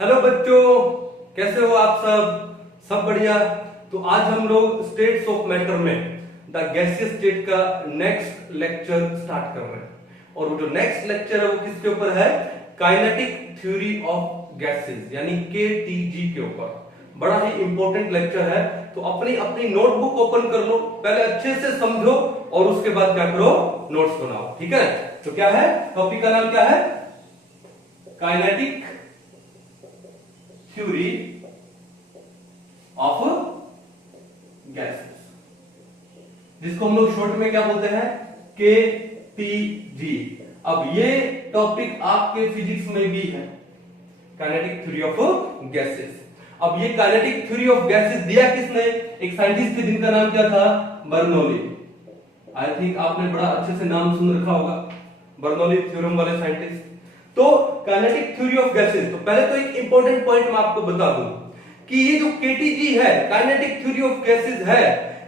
Hello बच्चों, कैसे हो आप सब बढ़िया। तो आज हम लोग स्टेट्स ऑफ मैटर में द गैसियस स्टेट का नेक्स्ट लेक्चर स्टार्ट कर रहे हैं। और वो जो नेक्स्ट लेक्चर है वो किसके ऊपर है? काइनेटिक थ्योरी ऑफ गैसेस यानी केटीजी के ऊपर। बड़ा ही इंपॉर्टेंट लेक्चर है, तो अपनी अपनी नोटबुक ओपन कर लो, पहले अच्छे से समझो और उसके बाद क्या करो, नोट्स बनाओ। ठीक है, तो क्या है टॉपिक का नाम? क्या है? काइनेटिक थ्योरी ऑफ गैसेस, जिसको हम लोग शॉर्ट में क्या बोलते हैं? केटीजी। अब ये टॉपिक आपके फिजिक्स में भी है, काइनेटिक थ्योरी ऑफ गैसेस। अब ये काइनेटिक थ्योरी ऑफ गैसेस दिया किसने? एक साइंटिस्ट थे जिनका नाम क्या था? बर्नौली। आई थिंक आपने बड़ा अच्छे से नाम सुन रखा होगा, बर्नौली थ्योरम वाले साइंटिस्ट। तो काइनेटिक थ्योरी ऑफ गैसेस, तो पहले तो एक इंपॉर्टेंट पॉइंट मैं आपको बता दूं कि ये जो केटीजी है, काइनेटिक थ्योरी ऑफ गैसेस है,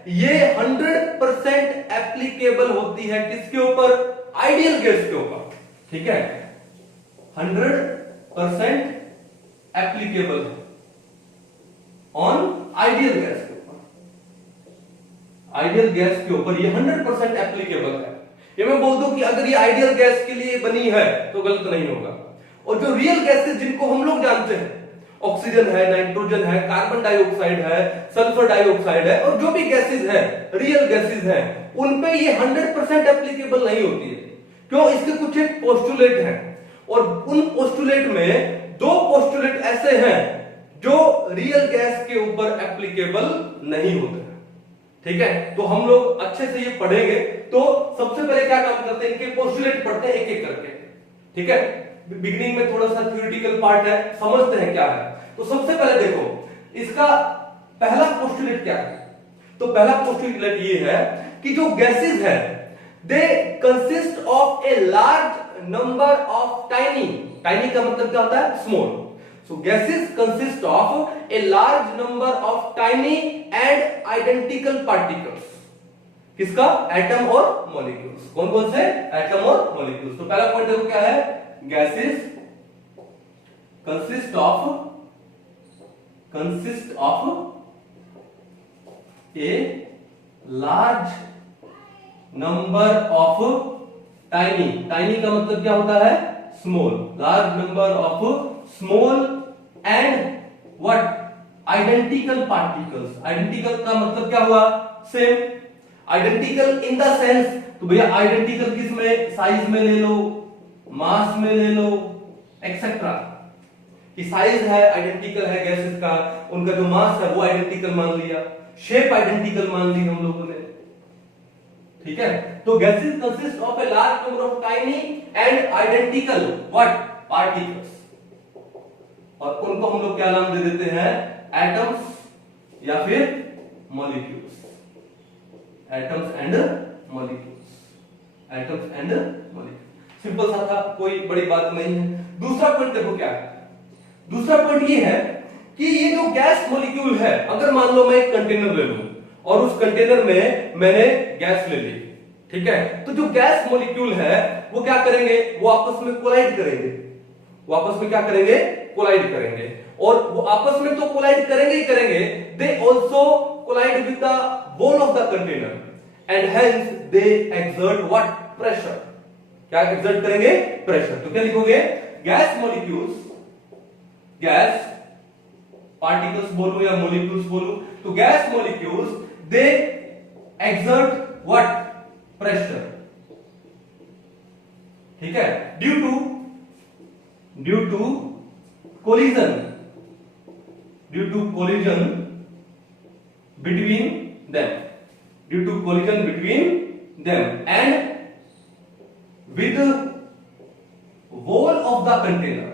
ये 100% एप्लीकेबल होती है किसके ऊपर? आइडियल गैस के ऊपर। ठीक है, 100% एप्लीकेबल है ऑन आइडियल गैस के ऊपर। आइडियल गैस के ऊपर ये 100% एप्लीकेबल है। ये मैं बोल दूं कि अगर ये आइडियल गैस के लिए बनी है तो गलत नहीं होगा। और जो रियल गैसेस जिनको हम लोग जानते हैं, ऑक्सीजन है, नाइट्रोजन है, कार्बन डाइऑक्साइड है, सल्फर डाइऑक्साइड है, और जो भी गैसेस है, रियल गैसेस है, उन पे ये 100% एप्लीकेबल नहीं होती है। क्यों? इसके कुछ एक पोस्टुलेट है, और उन पोस्टुलेट में दो पोस्टुलेट ऐसे हैं जो रियल गैस के ऊपर एप्लीकेबल नहीं होते हैं। ठीक है, तो हम लोग अच्छे से ये पढ़ेंगे। तो सबसे पहले क्या काम करते हैं, इनके पोस्टुलेट पढ़ते हैं एक एक करके। ठीक है, बिगिनिंग में थोड़ा सा थ्योरेटिकल पार्ट है, समझते हैं क्या है। तो सबसे पहले देखो इसका पहला पोस्टुलेट क्या है। तो पहला पोस्टुलेट ये है कि जो गैसेस है they consist of a large number of tiny का मतलब क्या होता है? Small. So gases consist of a large number of tiny and identical particles. किसका? एटम और मॉलिक्यूल्स। कौन कौन से? एटम और मॉलिक्यूल्स। तो पहला पॉइंट देखो क्या है? gases consist of a large number of tiny का मतलब क्या होता है? Small. large number of small and what? identical particles। identical का मतलब क्या हुआ? Same. identical in the sense, तो भैया identical किस में? साइज में ले लो, मास में ले लो, एक्सेट्रा। कि साइज है आइडेंटिकल है गैसेस का, उनका जो मास है वो आइडेंटिकल मान लिया, शेप आइडेंटिकल मान ली हम लोगों ने। ठीक है, तो gases consist of a large number of tiny and identical what? Particles. और उनको हम लोग क्या नाम दे देते हैं? एटम्स या फिर molecules. Atoms and molecules. Atoms and molecules. Simple सा था, कोई बड़ी बात नहीं है। दूसरा पॉइंट देखो क्या है। दूसरा पॉइंट ये है कि ये जो गैस मॉलिक्यूल है, अगर मान लो मैं एक कंटेनर ले लूं और उस कंटेनर में मैंने गैस ले ली, ठीक है, तो जो गैस मॉलिक्यूल है वो क्या करेंगे? वो आपस में कोलाइड करेंगे। वो आपस में क्या करेंगे? कोलाइड करेंगे। और वो आपस में तो कोलाइड करेंगे ही करेंगे, they also collide with the wall of the container and hence they exert what? Pressure. क्या एक्सर्ट करेंगे? प्रेशर। तो क्या लिखोगे? गैस मॉलिक्यूल्स, गैस पार्टिकल्स बोलो या मॉलिक्यूल्स बोलो, तो gas molecules they exert what? Pressure. ठीक है, due to collision between them and with the wall of the container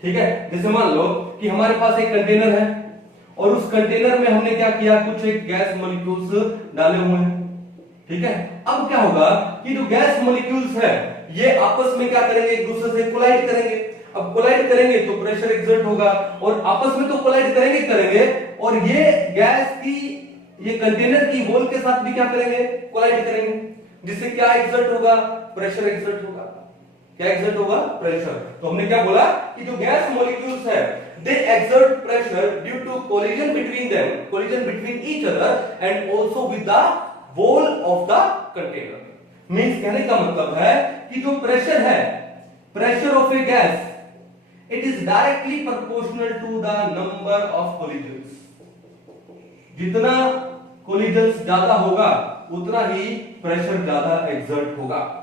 ठीक है, जैसे मान लो कि हमारे पास एक कंटेनर है और उस कंटेनर में हमने क्या किया? कुछ एक गैस मॉलिक्यूल्स डाले हुए हैं। ठीक है, अब क्या होगा कि जो गैस मॉलिक्यूल्स है ये आपस में क्या करेंगे? एक दूसरे से कोलाइड करेंगे। अब कोलाइड करेंगे तो प्रेशर एक्सर्ट होगा, और आपस में तो कोलाइड करेंगे, और ये गैस की, ये कंटेनर की वॉल के साथ भी क्या करेंगे? कोलाइड करेंगे। जिससे क्या एक्सर्ट होगा, प्रेशर एक्सर्ट होगा। क्या एक्सर्ट होगा, प्रेशर। तो हमने क्या बोला कि जो गैस मॉलिक्यूल्स है they exert pressure due to collision between them, collision between each other and also with the wall of the container. Means कहने का मतलब है कि जो प्रेशर है, pressure of a gas, it is directly proportional to the number of collisions. जितना collisions ज्यादा होगा उतना ही प्रेशर ज्यादा एक्सर्ट होगा,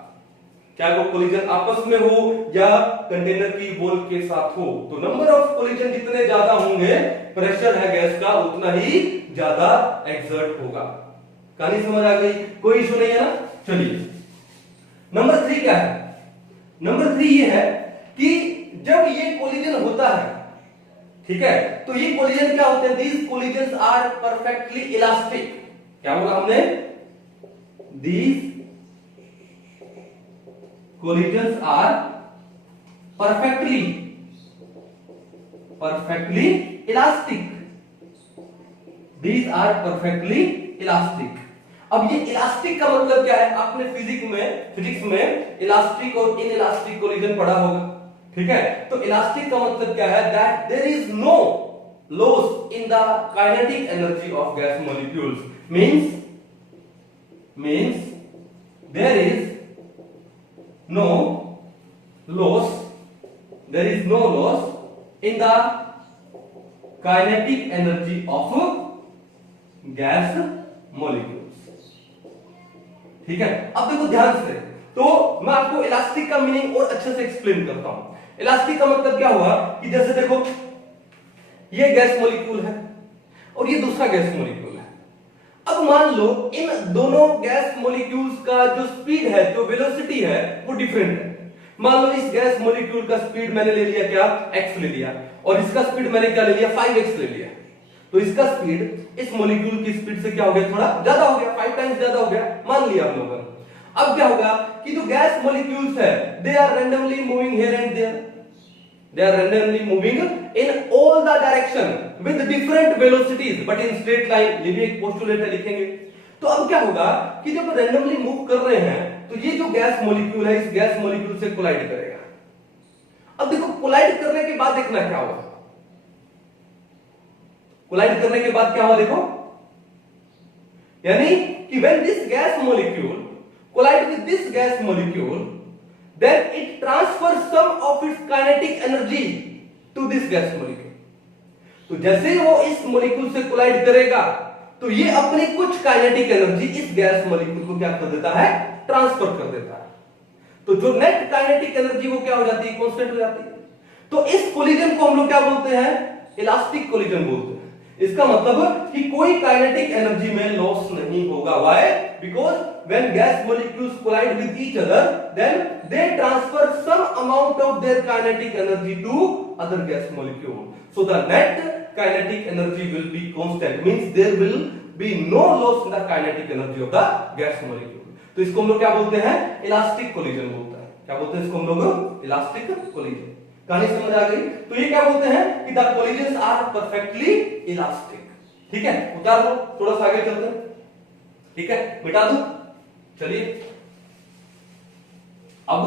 चाहे वो कोलिजन आपस में हो या कंटेनर की वॉल के साथ हो। तो नंबर ऑफ कोलिजन जितने ज्यादा होंगे, प्रेशर है गैस का उतना ही ज्यादा एक्सर्ट होगा। कहानी समझ आ गई, कोई इशू नहीं है ना। चलिए नंबर 3 क्या है। नंबर 3 ये है कि जब ये कोलिजन होता है, ठीक है, तो ये कोलिजन क्या होते हैं, these collisions are perfectly elastic. क्या बोला हमने, दीज collisions are perfectly elastic. These are perfectly elastic. अब ये इलास्टिक का मतलब क्या है, आपने फिजिक्स में इलास्टिक और इनइलास्टिक कोलिजन पढ़ा होगा, ठीक है। तो इलास्टिक का मतलब क्या है, that there is no loss in the kinetic energy of gas molecules. Means there is no loss in the kinetic energy of gas molecules। ठीक है, अब देखो ध्यान से, तो मैं आपको इलास्टिक का मीनिंग और अच्छे से एक्सप्लेन करता हूं। इलास्टिक का मतलब क्या हुआ कि जैसे देखो ये गैस मॉलिक्यूल है और ये दूसरा गैस मॉलिक्यूल है। अब मान लो इन दोनों गैस मॉलिक्यूल्स का जो स्पीड है, जो वेलोसिटी है, वो डिफरेंट है। मान लो इस गैस मॉलिक्यूल का स्पीड मैंने ले लिया क्या, x ले लिया, और इसका स्पीड मैंने क्या ले लिया, 5x ले लिया। तो इसका स्पीड इस मॉलिक्यूल की स्पीड से क्या हो गया, थोड़ा ज्यादा हो गया, 5 टाइम्स ज्यादा हो गया, मान लिया हम लोगों ने। अब क्या होगा कि जो गैस मॉलिक्यूल्स है, they are randomly moving here and there, they are randomly moving in all the direction with different velocities but in straight line। ये भी एक पोस्टुलेट है, लिखेंगे। तो अब क्या होगा कि जब रैंडमली मूव कर रहे हैं तो ये जो गैस मॉलिक्यूल है इस गैस मॉलिक्यूल से कोलाइड करेगा। अब देखो कोलाइड करने के बाद देखना क्या होगा, कोलाइड करने के बाद क्या हुआ देखो, यानी कि when this gas molecule collide with this gas molecule, then it transfers some of its kinetic energy to this gas molecule। तो जैसे वो इस मॉलिक्यूल से कोलाइड करेगा तो ये अपनी कुछ काइनेटिक एनर्जी इस गैस मॉलिक्यूल को क्या कर देता है, ट्रांसफर कर देता है। तो जो नेट काइनेटिक एनर्जी वो क्या हो जाती है, कांस्टेंट हो जाती है। तो इस कोलिजन को हम लोग क्या बोलते हैं, इलास्टिक कोलिजन बोलते हैं। इसका मतलब कि कोई काइनेटिक एनर्जी में लॉस नहीं होगा। Why? Because when gas molecules collide with each other, then they transfer some amount of their kinetic energy to other gas molecule, so the net kinetic energy will be constant, means there will be no loss in the kinetic energy of the gas molecule। तो इसको हम लोग क्या बोलते हैं, elastic collision बोलते हैं। क्या बोलते हैं इसको हम लोग, इलास्टिक कोलिजन। कहानी समझ आ गई। तो ये क्या बोलते हैं कि the collisions are perfectly elastic. ठीक है, उतार दो, थोड़ा सा आगे चलते हैं। ठीक है, मिटा दो। चलिए अब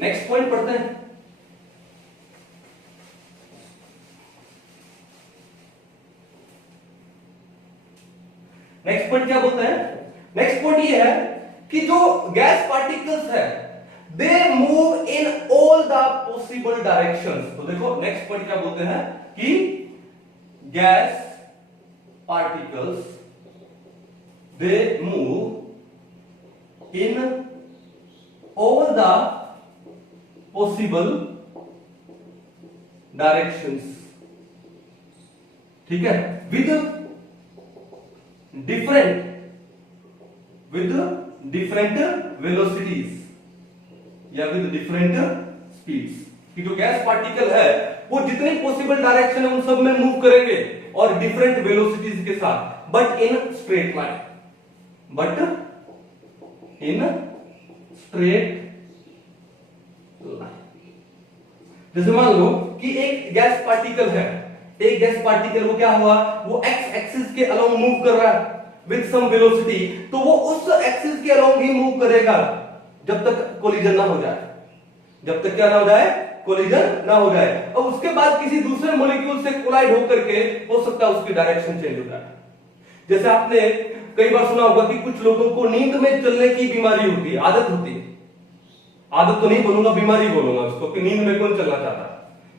नेक्स्ट पॉइंट पढ़ते हैं। नेक्स्ट पॉइंट क्या बोलते हैं, नेक्स्ट पॉइंट ये है कि जो गैस पार्टिकल्स है they move in all the possible directions. तो देखो नेक्स्ट पॉइंट क्या बोलते हैं कि gas particles they move in all the possible directions। ठीक है, with different velocities या with different speeds। कि जो गैस पार्टिकल है वो जितनी पॉसिबल डायरेक्शन है उन सब में मूव करेंगे और डिफरेंट वेलोसिटीज के साथ, but in straight line, but in straight line. जैसे मान लो कि एक गैस पार्टिकल है, एक गैस पार्टिकल वो क्या हुआ, वो एक्स एक्सिस के अलोंग मूव कर रहा है। विद सम वेलोसिटी, तो वो उस एक्सिस के अलोंग ही मूव करेगा जब तक कोलिजन ना हो जाए, जब तक क्या ना हो जाए, कोलिजन ना हो जाए। अब उसके बाद किसी दूसरे मॉलिक्यूल से कोलाइड होकर के हो सकता है उसकी डायरेक्शन चेंज हो जाए। जैसे आपने कई बार सुना होगा कि कुछ लोगों को नींद में चलने की बीमारी होती है, आदत होती है, आदत तो नहीं बोलूंगा, बीमारी बोलूंगा उसको, कि नींद में कौन चलना चाहता,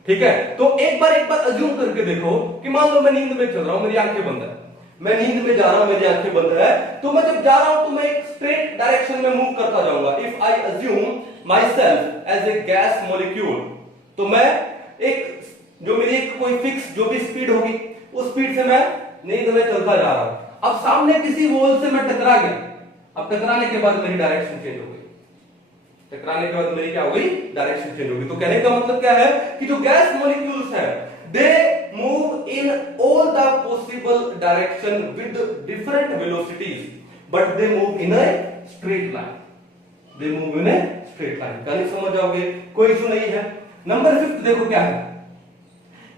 ठीक है। तो एक बार अज्यूम करके देखो कि मान लो मैं नींद में चल रहा हूं, मेरी आंखें बंद है, मैं नींद में जा रहा हूं, मेरी आंखें बंद है, तो मैं जब जा रहा हूं तो मैं एक स्ट्रेट डायरेक्शन में मूव करता जाऊंगा। If I assume myself as a gas molecule, तो मैं एक जो मेरी एक कोई फिक्स जो भी स्पीड होगी उस स्पीड से मैं नींद में चलता जा रहा हूं। अब सामने किसी वॉल से मैं टकरा गया, अब टकराने के बाद मेरी डायरेक्शन चेंज हो गई, टकराने के बाद मेरी क्या हो गई, डायरेक्शन चेंज हो गई। तो कहने का मतलब क्या है कि जो गैस मॉलिक्यूल्स है they move in all the possible direction with different velocities, but they move in a straight line, they move in a straight line. कहानी समझ जाओगे, कोई इशू नहीं है। नंबर 5 देखो क्या है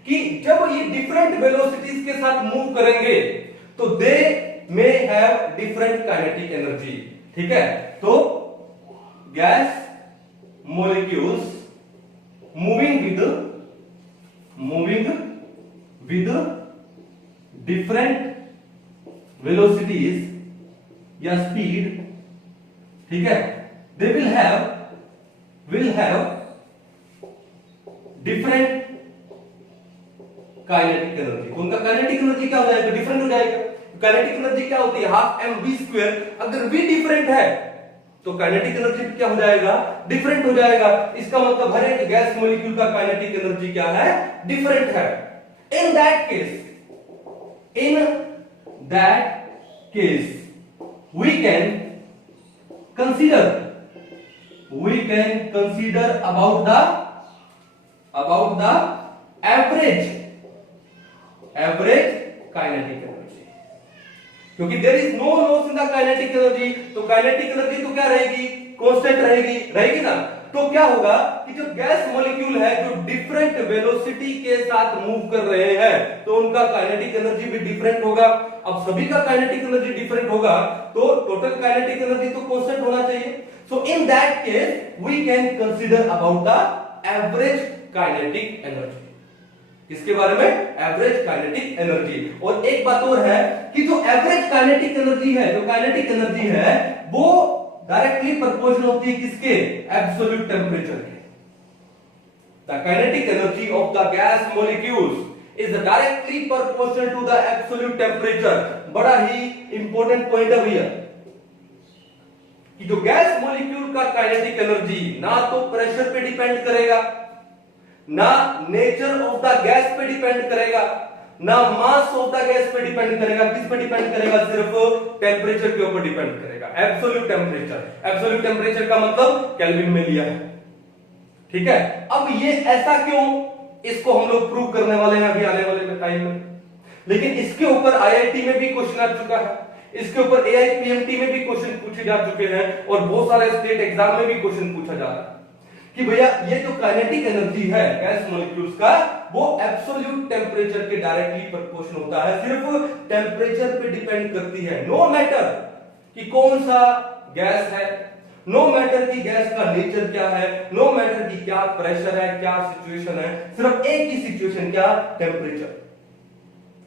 कि जब ये डिफरेंट वेलोसिटीज के साथ मूव करेंगे तो they may have different kinetic energy, ठीक है। तो gas molecules moving with different velocities या speed, ठीक है, they will have different kinetic energy. उनका काइनेटिक एनर्जी क्या हो जाएगा, डिफरेंट हो जाएगा। काइनेटिक एनर्जी क्या होती है, हाफ एम वी स्क्वायर। अगर v डिफरेंट है तो काइनेटिक एनर्जी क्या हो जाएगा, डिफरेंट हो जाएगा। इसका मतलब हर एक गैस मॉलिक्यूल का काइनेटिक एनर्जी क्या है, डिफरेंट है। In that case we can consider about the average kinetic energy, क्योंकि there is no loss in the kinetic energy, तो काइनेटिक एनर्जी तो क्या रहेगी, कांस्टेंट रहेगी ना। तो क्या होगा कि जो गैस मॉलिक्यूल है जो डिफरेंट वेलोसिटी के साथ मूव कर रहे हैं तो उनका काइनेटिक एनर्जी भी डिफरेंट होगा। अब सभी का काइनेटिक एनर्जी डिफरेंट होगा तो टोटल काइनेटिक एनर्जी तो कांस्टेंट होना चाहिए। So in that case we can consider about the average kinetic energy. इसके बारे में एवरेज काइनेटिक एनर्जी। और एक बात और है कि जो एवरेज काइनेटिक एनर्जी है, जो काइनेटिक एनर्जी है वो डायरेक्टली प्रोपोर्शनल होती है किसके, एब्सोल्यूट टेम्परेचर के। The kinetic energy of the gas molecules is directly proportional to the absolute temperature. बड़ा ही इंपॉर्टेंट पॉइंट है भैया कि जो गैस मॉलिक्यूल का काइनेटिक एनर्जी ना तो प्रेशर पे डिपेंड करेगा, ना नेचर ऑफ द गैस पे डिपेंड करेगा, ना मास ऑफ द गैस पे डिपेंड करेगा। किस पे डिपेंड करेगा, सिर्फ टेम्परेचर के ऊपर डिपेंड करेगा, एब्सोल्यूट टेम्परेचर। एब्सोल्यूट टेम्परेचर का मतलब केल्विन में लिया है, ठीक है। अब ये ऐसा क्यों, इसको हम लोग प्रूव करने वाले हैं अभी आने वाले टाइम में। लेकिन इसके ऊपर आईआईटी में भी क्वेश्चन आ चुका है, इसके ऊपर एआईपीएमटी में भी क्वेश्चन पूछे जा चुके हैं और बहुत सारे स्टेट एग्जाम में भी क्वेश्चन पूछा जा रहा है कि भैया ये जो काइनेटिक एनर्जी है गैस मॉलिक्यूल्स का वो एब्सोल्यूट टेम्परेचर के डायरेक्टली प्रोपोर्शनल होता है, सिर्फ टेम्परेचर पे डिपेंड करती है। नो मैटर कि कौन सा गैस है, नो मैटर कि गैस का नेचर क्या है, नो मैटर कि क्या प्रेशर है, क्या सिचुएशन है, सिर्फ एक ही सिचुएशन, क्या, टेम्परेचर।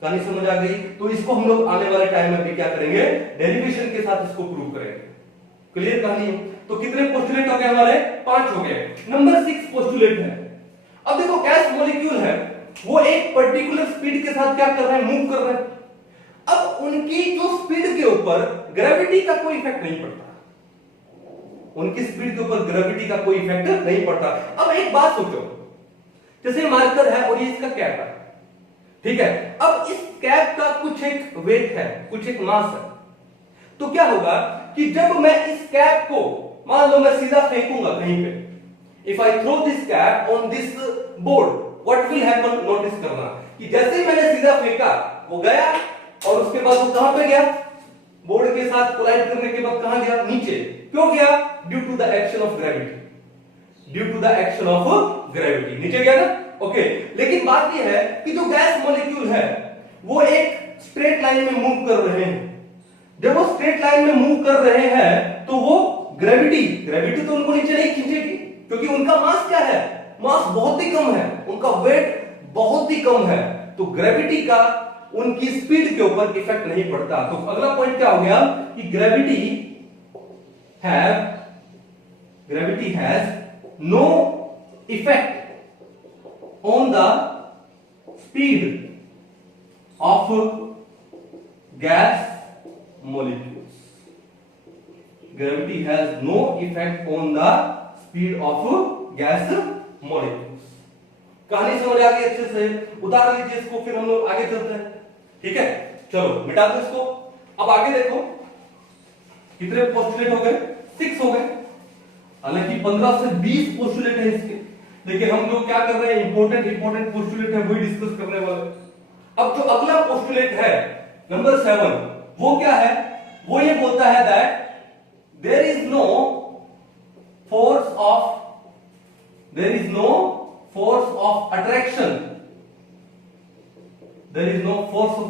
कहानी समझ आ गई। तो इसको हम लोग आने वाले टाइम में भी क्या करेंगे, डेरिवेशन के साथ इसको प्रूव करेंगे। क्लियर कहानी। तो कितने पोस्टुलेट हो गए हमारे, 5 हो गए। नंबर 6 पोस्टुलेट है। अब देखो गैस मॉलिक्यूल है वो एक पर्टिकुलर स्पीड के साथ क्या कर रहे हैं, मूव कर रहे हैं। अब उनकी जो स्पीड के ऊपर ग्रेविटी का कोई इफेक्ट नहीं पड़ता, उनकी स्पीड के ऊपर ग्रेविटी का कोई इफेक्ट नहीं पड़ता। अब एक बात सोचो, जैसे मार्कर है और ये इसका कैप है, ठीक है। अब इस कैप का कुछ एक वेट है, कुछ एक मास है, तो क्या होगा कि जब मैं इस कैप को मान लो मैं सीधा फेंकूंगा कहीं पे, if I throw this cap on this board, what will happen, notice करना कि जैसे ही मैंने सीधा फेंका वो गया और उसके बाद वो कहां पे गया, बोर्ड के साथ कोलाइड करने के बाद कहां गया, नीचे। क्यों गया, due to the action of gravity, due to the action of gravity नीचे गया ना, ओके। लेकिन बात यह है कि जो गैस मॉलिक्यूल है वो एक स्ट्रेट लाइन में मूव कर रहे हैं, जब वो स्ट्रेट लाइन में मूव कर रहे हैं तो वो ग्रेविटी तो उनको नीचे नहीं खींचेगी, क्योंकि उनका मास क्या है, मास बहुत ही कम है, उनका वेट बहुत ही कम है, तो ग्रेविटी का उनकी स्पीड के ऊपर इफेक्ट नहीं पड़ता। तो अगला पॉइंट क्या हो गया कि gravity has no effect on the speed of gas molecules. Gravity has no effect on the speed of gas molecules. कहानी समझ आ गई अच्छे से, उतार लीजिए इसको, फिर हम लोग आगे चलते हैं। ठीक है, चलो मिटा दो इसको। अब आगे देखो कितने पोस्टुलेट हो गए, 6 हो गए, हालांकि 15 से 20 पोस्टुलेट है इसके, लेकिन हम लोग क्या कर रहे हैं, इंपॉर्टेंट पोस्टुलेट है वही डिस्कस करने वाले। अब जो अगला पोस्टुलेट है नंबर 7, वो क्या है, वो ये बोलता है that there is no force of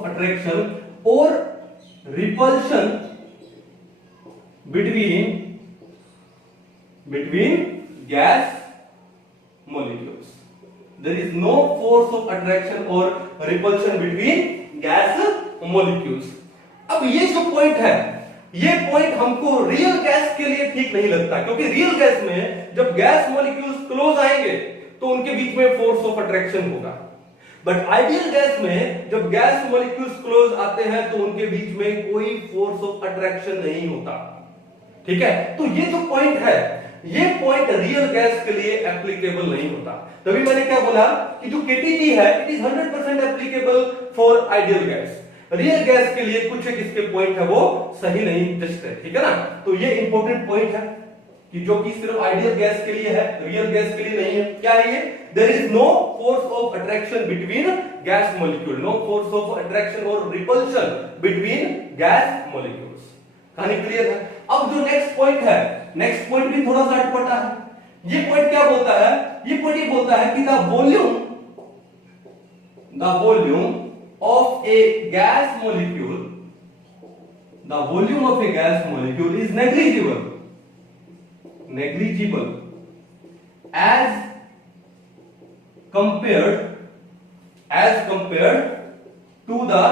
attraction और repulsion between gas molecules. There is no force of attraction और रिपल्शन बिटवीन गैस मोलिक्यूल्स। अब ये जो पॉइंट है, ये पॉइंट हमको रियल गैस के लिए ठीक नहीं लगता, क्योंकि रियल गैस में जब गैस मॉलिक्यूल्स क्लोज आएंगे तो उनके बीच में फोर्स ऑफ अट्रैक्शन होगा, बट आइडियल गैस में जब गैस मॉलिक्यूल्स क्लोज आते हैं तो उनके बीच में कोई फोर्स ऑफ अट्रैक्शन नहीं होता। ठीक है, तो ये जो पॉइंट है, ये पॉइंट रियल गैस के लिए एप्लीकेबल नहीं होता। तभी मैंने क्या बोला कि जो केटीजी है it is 100% applicable for ideal gas. Real gas के लिए कुछ एक इसके पॉइंट है वो सही नहीं जस्ट है। ठीक है ना, तो ये इंपॉर्टेंट पॉइंट है कि जो कि सिर्फ आइडियल गैस के लिए है, रियल गैस के लिए नहीं है। क्या है ये, there is no force of attraction between gas molecule, no force of attraction और रिपल्शन बिटवीन गैस मॉलिक्यूल्स। कहानी क्लियर है। अब जो नेक्स्ट पॉइंट है, नेक्स्ट पॉइंट भी थोड़ा सा अटपटा है। ये पॉइंट क्या बोलता है, ये पॉइंट ये बोलता है कि the volume of a gas molecule is negligible as compared to the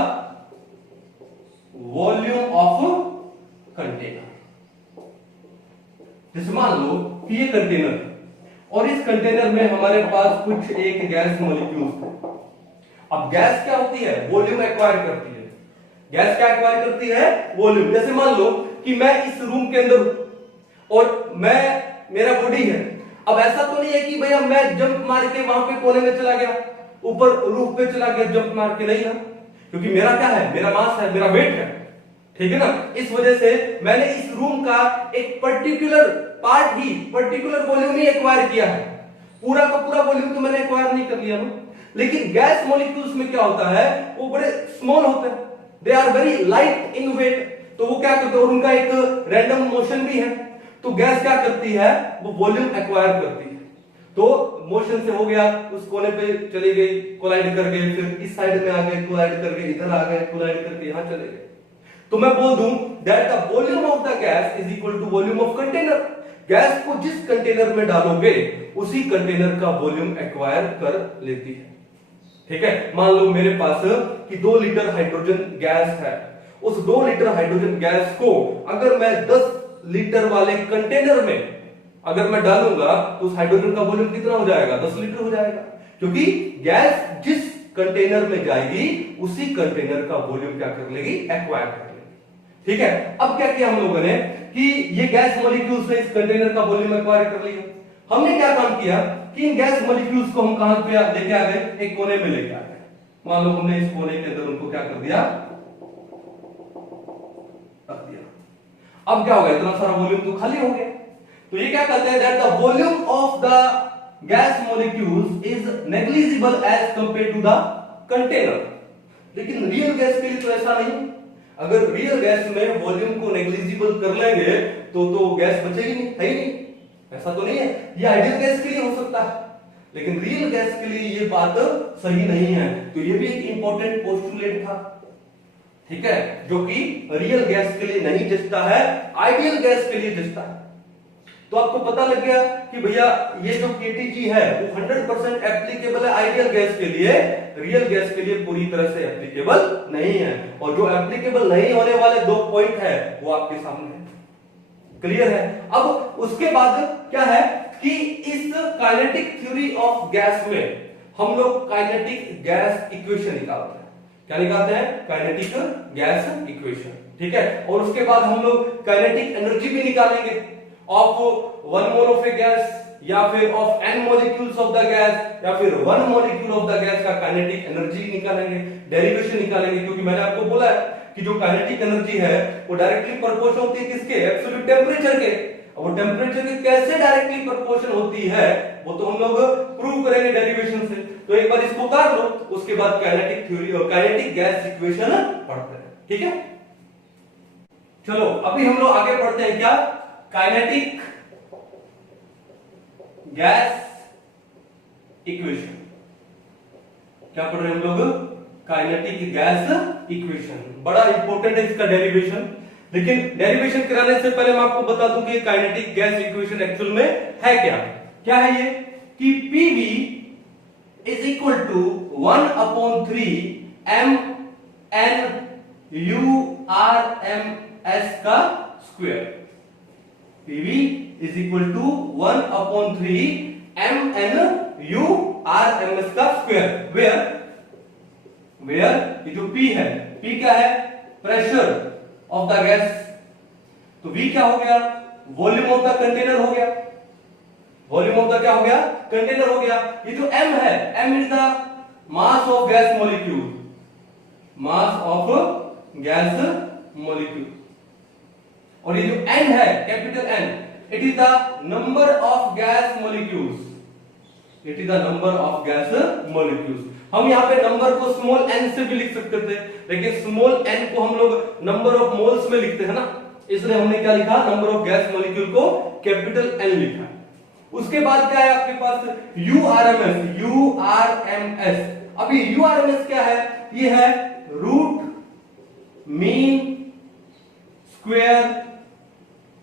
volume of container। जैसे मान लो कि ये कंटेनर और इस कंटेनर में हमारे पास कुछ एक गैस मॉलिक्यूल्स है। अब गैस क्या होती है, वॉल्यूम एक्वायर करती है। गैस क्या एक्वायर करती है, वॉल्यूम। जैसे मान लो कि मैं इस रूम के अंदर हूं और मेरा बॉडी है। अब ऐसा तो नहीं है कि भैया मैं जंप मार के वहां पे कोने में चला गया, ऊपर रूफ पे चला गया जंप मार के, नहीं है, क्योंकि मेरा क्या है, मेरा मास है, मेरा वेट है। ठीक है ना, इस वजह से मैंने इस रूम का एक पर्टिकुलर पार्ट ही, पर्टिकुलर वॉल्यूम ही एक्वायर किया है। पूरा का पूरा वॉल्यूम तो मैंने एक्वायर नहीं कर लिया ना। लेकिन गैस मॉलिक्यूल्स में क्या होता है, वो बड़े स्मॉल होते हैं, they are very light in weight, तो वो क्या करते हैं, और उनका एक रैंडम मोशन भी है। तो गैस क्या करती है, वो वॉल्यूम एक्वायर करती है। तो मोशन से हो गया, उस कोने पे चली गई, कोलाइड कर गए, फिर इस साइड में आ गए, कोलाइड करके इधर आ गए, कोलाइड करके यहां चले गए। तो मैं बोल दूं that the volume of the gas is equal to volume of container. Gas को जिस कंटेनर में डालोगे उसी कंटेनर का वॉल्यूम एक्वायर कर लेती है। ठीक है, मान लो मेरे पास कि 2 लीटर हाइड्रोजन गैस है। उस 2 लीटर हाइड्रोजन गैस को अगर मैं 10 लीटर वाले कंटेनर में अगर मैं डालूंगा तो उस हाइड्रोजन का वॉल्यूम कितना हो जाएगा, 10 लीटर हो जाएगा, क्योंकि गैस जिस कंटेनर में जाएगी उसी कंटेनर का वॉल्यूम क्या कर लेगी, एक्वायर कर लेगी। ठीक है, अब क्या किया हम लोगों ने कि ये गैस मॉलिक्यूल्स ने इस कंटेनर का वॉल्यूम एक्वायर कर लिया। हमने क्या काम किया कि इन गैस मॉलिक्यूल्स को हम कहां पे लेके आ गए, एक कोने में लेके आ गए। मान लो हमने इस कोने के अंदर उनको क्या कर दिया, रख दिया। अब क्या हो गया, इतना सारा वॉल्यूम तो खाली हो गया। तो ये क्या कहते हैं, that the volume of the gas molecules is negligible as compare to the container. लेकिन रियल गैस के लिए तो ऐसा नहीं। अगर रियल गैस में वॉल्यूम को नेग्लिजिबल कर लेंगे तो गैस बचेगी नहीं, है ही नहीं, ऐसा तो नहीं है। ये आइडियल गैस के लिए हो सकता है, लेकिन रियल गैस के लिए ये बात सही नहीं है। तो ये भी एक इंपॉर्टेंट पोस्टुलेट था। ठीक है, जो कि रियल गैस के लिए नहीं जचता है, आइडियल गैस के लिए जचता है। तो आपको पता लग गया कि भैया ये जो KTG है वो 100% एप्लीकेबल है आइडियल गैस के लिए, रियल गैस के लिए पूरी तरह से एप्लीकेबल नहीं है। और जो एप्लीकेबल नहीं होने वाले 2 पॉइंट है वो आपके सामने है, क्लियर है। अब उसके बाद क्या है कि इस काइनेटिक थ्योरी ऑफ गैस में हम लोग काइनेटिक गैस इक्वेशन निकालते हैं। क्या निकालते हैं? काइनेटिक गैस इक्वेशन, ठीक है। और उसके बाद हम लोग काइनेटिक एनर्जी भी निकालेंगे of 1 mole of a gas, या फिर of n molecules of the gas, या फिर 1 मॉलिक्यूल ऑफ द गैस का काइनेटिक एनर्जी निकालेंगे, डेरिवेशन निकालेंगे। क्योंकि मैंने आपको बोला है कि जो काइनेटिक एनर्जी है वो डायरेक्टली प्रोपोर्शनल होती है किसके? एब्सोल्यूट टेंपरेचर के। वो टेंपरेचर के कैसे डायरेक्टली प्रोपोर्शनल होती है वो तो हम लोग प्रूव करेंगे डेरिवेशन से। तो एक बार इसको उतार लो, उसके बाद काइनेटिक थ्योरी और काइनेटिक गैस इक्वेशन पढ़ते हैं, ठीक है। चलो अभी हम लोग आगे पढ़ते हैं क्या? Kinetic gas equation. क्या पढ़ रहे हैं हम लोग? Kinetic gas equation. बड़ा इंपॉर्टेंट है इसका डेरिवेशन, लेकिन डेरिवेशन कराने से पहले मैं आपको बता दूं कि काइनेटिक गैस इक्वेशन एक्चुअल में है क्या। क्या है ये कि PV is equal to 1/3 MnUrMS का square. PV is equal to 1/3 MnUrMS का स्क्वायर। वेयर ये जो P है, P क्या है? Pressure of the gas. तो V क्या हो गया? वॉल्यूम ऑफ द कंटेनर हो गया। वॉल्यूम ऑफ द क्या हो गया? कंटेनर हो गया। ये जो M है, M is the mass of gas molecule, mass of gas molecule. और ये जो N है, capital N, it is the number of gas molecules. It is the number of gas molecules. हम यहाँ पे नंबर को स्मॉल n से भी लिख सकते थे, लेकिन स्मॉल n को हम लोग नंबर ऑफ मोल्स में लिखते हैं ना, इसलिए हमने क्या लिखा? नंबर ऑफ गैस मॉलिक्यूल को कैपिटल N लिखा। उसके बाद क्या है आपके पास? URMS। अभी URMS क्या है? ये है रूट मीन स्क्वायर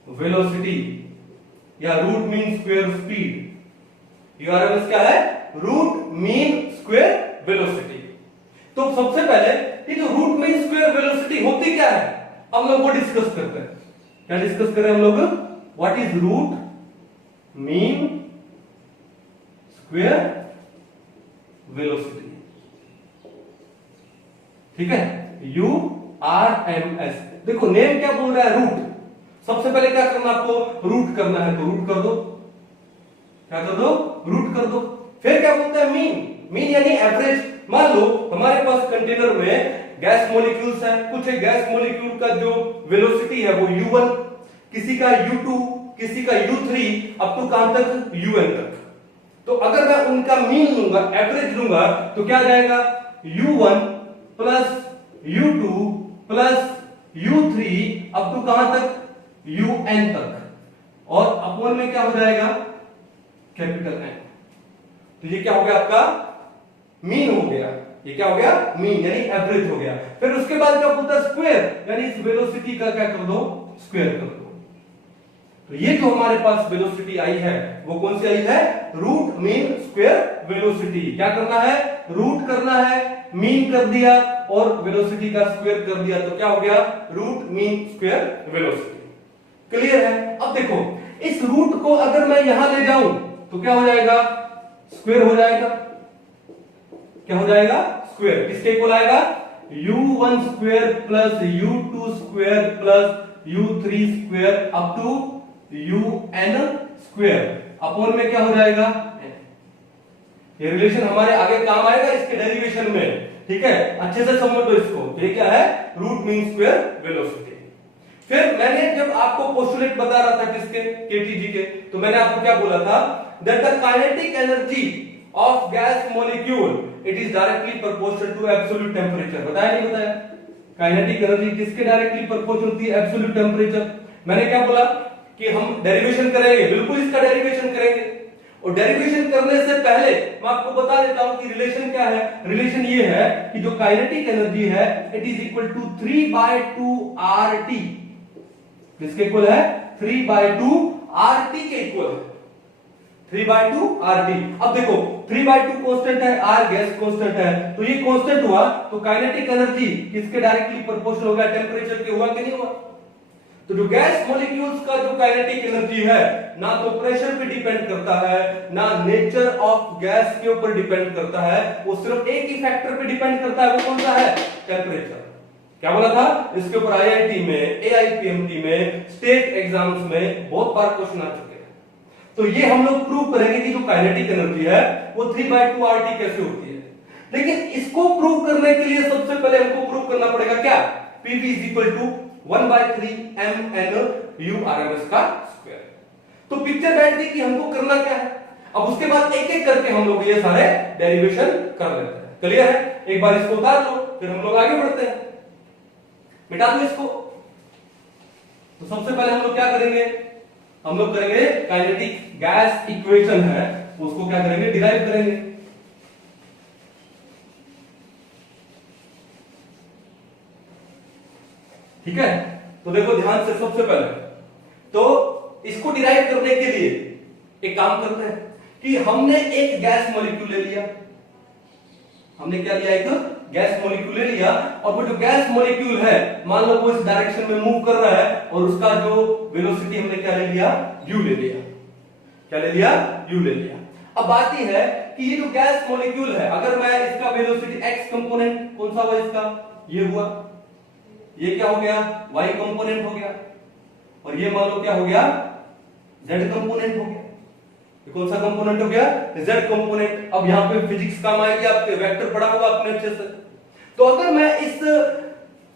वेलोसिटी या root mean square speed. URMS क्या है? Root mean square velocity. तो सबसे पहले ये जो रूट मीन स्क्वायर वेलोसिटी होती क्या है हम लोग वो डिस्कस करते हैं। क्या डिस्कस कर रहे हैं हम लोग? What is root mean square velocity, ठीक है। URMS। देखो नेम क्या बोल रहा है? रूट। सबसे पहले क्या करना आपको? रूट करना है, तो रूट कर दो। क्या कर दो? रूट कर दो। फिर क्या बोलते हैं? मीन। मीन यानी एवरेज। मान लो हमारे पास कंटेनर में गैस मॉलिक्यूल्स है, कुछ एक गैस मॉलिक्यूल का जो वेलोसिटी है वो U1, किसी का U2, किसी का U3, अप टू कहां तक? UN तक। तो अगर मैं उनका मीन लूंगा, एवरेज लूंगा, तो क्या आ जाएगा? U1 plus U2 plus U3 up to कहां तक? UN तक। और अपॉन में क्या हो जाएगा? Capital N। तो ये क्या हो गया? आपका मीन हो गया। ये क्या हो गया? मीन यानी एवरेज हो गया। फिर उसके बाद क्या बोलता है? स्क्वायर, यानी इस वेलोसिटी का क्या कर दो? स्क्वायर कर दो। तो ये जो हमारे पास वेलोसिटी आई है वो कौन सी आई है? Root mean square velocity. क्या करना है? रूट करना है, मीन कर दिया और वेलोसिटी का स्क्वायर कर दिया, तो क्या हो गया? Root mean square velocity. Clear है? अब देखो इस रूट को अगर मैं यहां ले जाऊं तो क्या हो जाएगा? स्क्वायर हो जाएगा। क्या हो जाएगा? स्क्वायर। किसके इक्वल आएगा? U1 square plus U2 square plus U3 square up to UN square. Upon में क्या हो जाएगा? ये रिलेशन हमारे आगे काम आएगा इसके डेरिवेशन में, ठीक है। अच्छे से समझ लो इसको। ये क्या है? Root mean square velocity. फिर मैंने जब आपको पोस्टुलेट बता रहा था किसके? KTG के, तो मैंने आपको क्या बोला था? That the kinetic energy of gas molecule it is directly proportional to absolute temperature. बताया नहीं बताया? काइनेटिक एनर्जी किसके डायरेक्टली प्रोपोर्शनल होती है? Absolute temperature. मैंने क्या बोला कि हम डेरिवेशन करेंगे, बिल्कुल इसका डेरिवेशन करेंगे। और डेरिवेशन करने से पहले मैं आपको बता देता हूं कि रिलेशन क्या है। रिलेशन ये है कि जो काइनेटिक एनर्जी है it is equal to 3/2 RT। किसके इक्वल है? 3/2 RT के इक्वल है, 3/2 RT। अब देखो 3/2 कांस्टेंट है, R गैस कांस्टेंट है, तो ये कांस्टेंट हुआ तो काइनेटिक एनर्जी किसके डायरेक्टली प्रोपोर्शनल होगा? टेंपरेचर के। हुआ कि नहीं हुआ? तो जो गैस मॉलिक्यूल्स का जो काइनेटिक एनर्जी है ना तो प्रेशर पे डिपेंड करता है ना नेचर ऑफ गैस के ऊपर डिपेंड करता है, वो सिर्फ एक ही फैक्टर पे डिपेंड करता है। वो कौन सा है? टेंपरेचर। क्या बोला था? इसके ऊपर आईआईटी में, एआईपीएमटी में, स्टेट एग्जाम्स में बहुत बार क्वेश्चन आ चुके हैं। तो ये हम लोग प्रूव करेंगे कि जो काइनेटिक एनर्जी है वो 3/2 RT कैसे होती है। लेकिन इसको प्रूव करने के लिए सबसे पहले हमको प्रूव करना पड़ेगा क्या? PV is equal to 1/3 mNu RMS का स्क्वायर। तो पिक्चर बैठ गई कि हमको करना क्या है। अब उसके बाद एक एक करके हम लोग ये सारे डेरिवेशन कर लेते हैं। क्लियर है? एक बार इसको उतार लो, फिर हम लोग आगे बढ़ते हैं। मिटा दो इसको। तो सबसे पहले हम लोग क्या करेंगे? हम लोग करेंगे काइनेटिक गैस इक्वेशन है उसको क्या करेंगे? डिराइव करेंगे। ठीक है, तो देखो ध्यान से, सबसे पहले तो इसको डिराइव करने के लिए एक काम करते हैं कि हमने एक गैस मॉलिक्यूल ले लिया। हमने क्या लिया? एक गैस मॉलिक्यूल ले लिया, और वो जो गैस मॉलिक्यूल है मान लो वो इस डायरेक्शन में मूव कर रहा है, और उसका जो वेलोसिटी हमने क्या ले लिया? u ले लिया। क्या ले लिया? u ले लिया। अब बात यह है कि ये जो गैस मॉलिक्यूल है, अगर मैं इसका वेलोसिटी x कंपोनेंट कौन सा हुआ इसका? ये हुआ। ये क्या हो गया? y कंपोनेंट हो गया। और ये मान लो क्या हो गया? z कंपोनेंट हो गया। ये कौन सा कंपोनेंट हो गया? z component. अब यहां पे फिजिक्स काम आएगी आपके, वेक्टर पढ़ा होगा आपने अच्छे से। तो अगर मैं इस